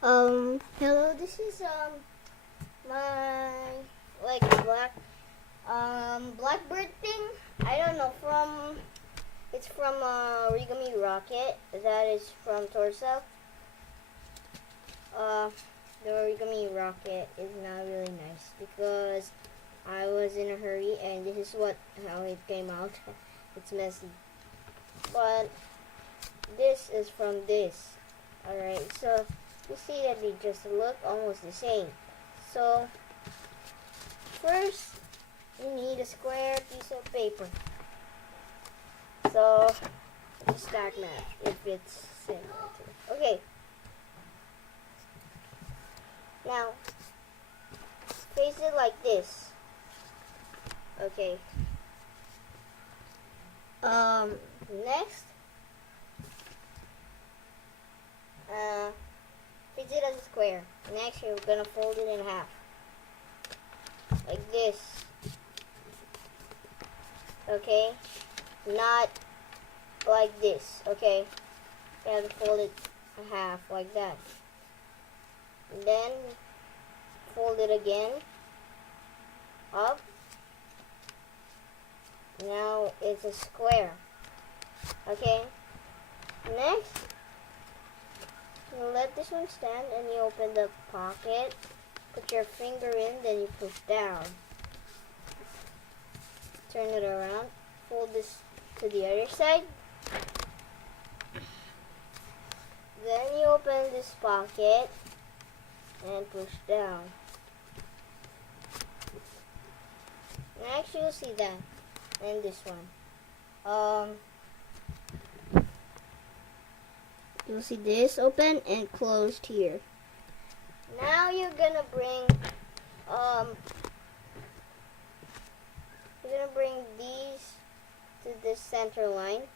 Hello, this is my like blackbird thing. I don't know, it's from origami rocket. That is from Torso. The origami rocket is not really nice because I was in a hurry and this is how it came out. It's messy. But this is from this. Alright, so you see that they just look almost the same. So first you need a square piece of paper. So start math if it's similar to. Okay. Now face it like this. Okay. Next, face it as a square. Next, you're gonna fold it in half, like this. Okay, not like this. Okay, you have to fold it in half like that. And then fold it again up. Now it's a square. Okay. Next, you let this one stand and you open the pocket. Put your finger in, then you push down. Turn it around. Fold this to the other side. Then you open this pocket and push down. Next, you'll see that. And this one. You'll see this open and closed here. Now you're gonna bring these to this center line.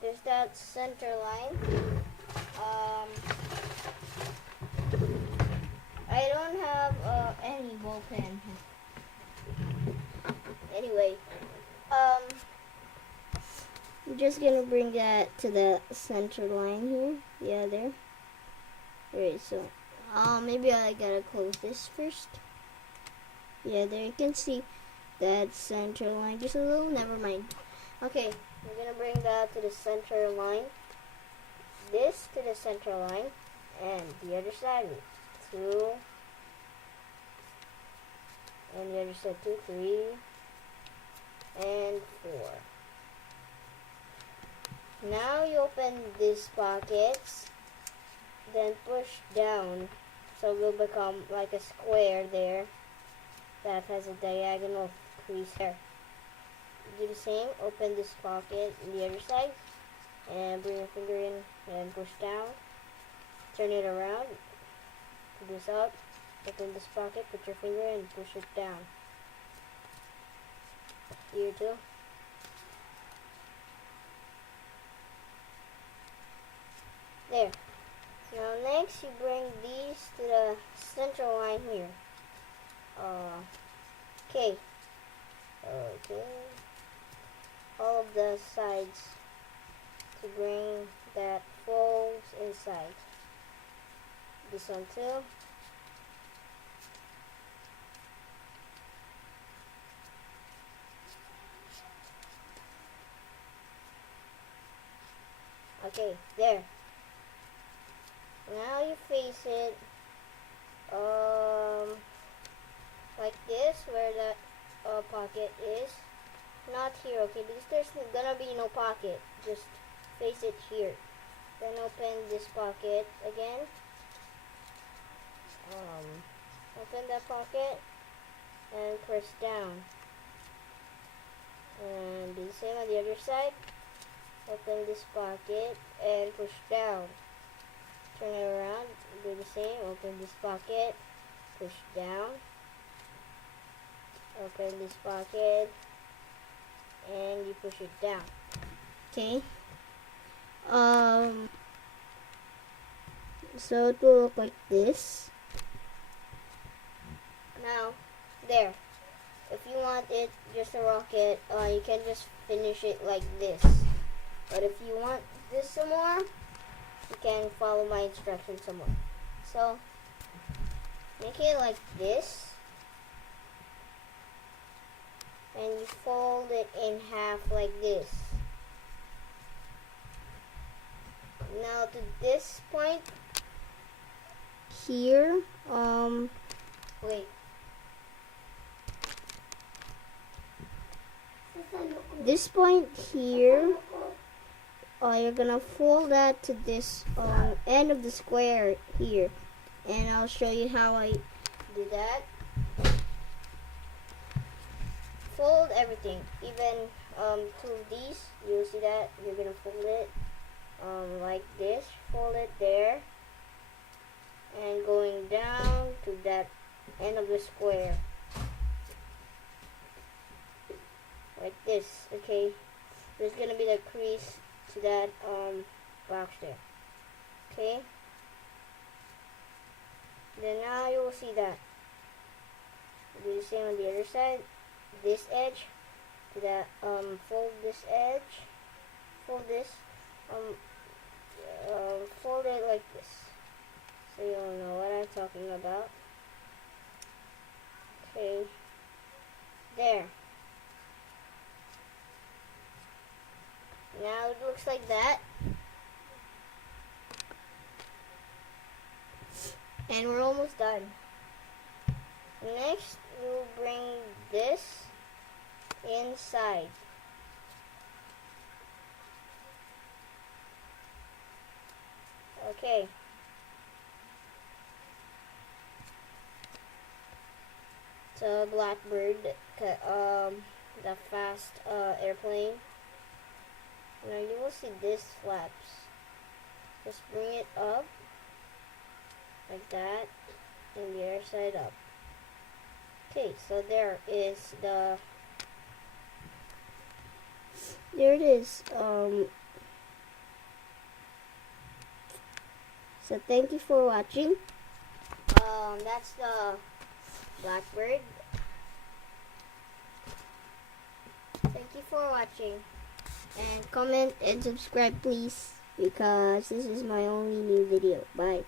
There's that center line. I don't have any ball pen. Anyway, I'm just gonna bring that to the center line here. Yeah, there. Alright, so maybe I gotta close this first. Yeah, there you can see that center line just a little. Never mind. Okay, we're gonna bring that to the center line. This to the center line, and the other side 2, and the other side 2, 3, and 4. Now you open these pockets, then push down, so it will become like a square there that has a diagonal crease there. Do the same, open this pocket on the other side, and bring your finger in and push down. Turn it around, pull this out, open this pocket, put your finger in, and push it down. Here too. There. Now next you bring these to the center line here. Okay. All of the sides to bring that folds inside. This one too. Okay, there. Now you face it like this, where the pocket is. Not here, okay, because there's gonna be no pocket. Just face it here. Then open this pocket again. Open that pocket and press down. And do the same on the other side. Open this pocket and push down. Turn it around, do the same, open this pocket, push down, open this pocket, and you push it down. Okay. So it will look like this. Now, there. If you want it just a rocket, you can just finish it like this. But if you want this some more, you can follow my instructions some more. So make it like this, and you fold it in half like this. Now to this point here, wait. This point here, you're gonna fold that to this end of the square here, and I'll show you how I do that. Fold everything, even two of these. You'll see that you're gonna fold it like this. Fold it there, and going down to that end of the square, like this. Okay, there's gonna be the crease to that box there. Okay, then now you will see that. Do the same on the other side. This edge to that, fold this edge, fold this, fold it like this, so you'll know what I'm talking about. Okay, there. Now it looks like that. And we're almost done. Next, we'll bring this inside. Okay. So blackbird, the fast airplane. Now you will see this flaps. Just bring it up like that, and the other side up. Okay, so there it is. So thank you for watching. That's the blackbird. Thank you for watching. And comment and subscribe please, because this is my only new video. Bye.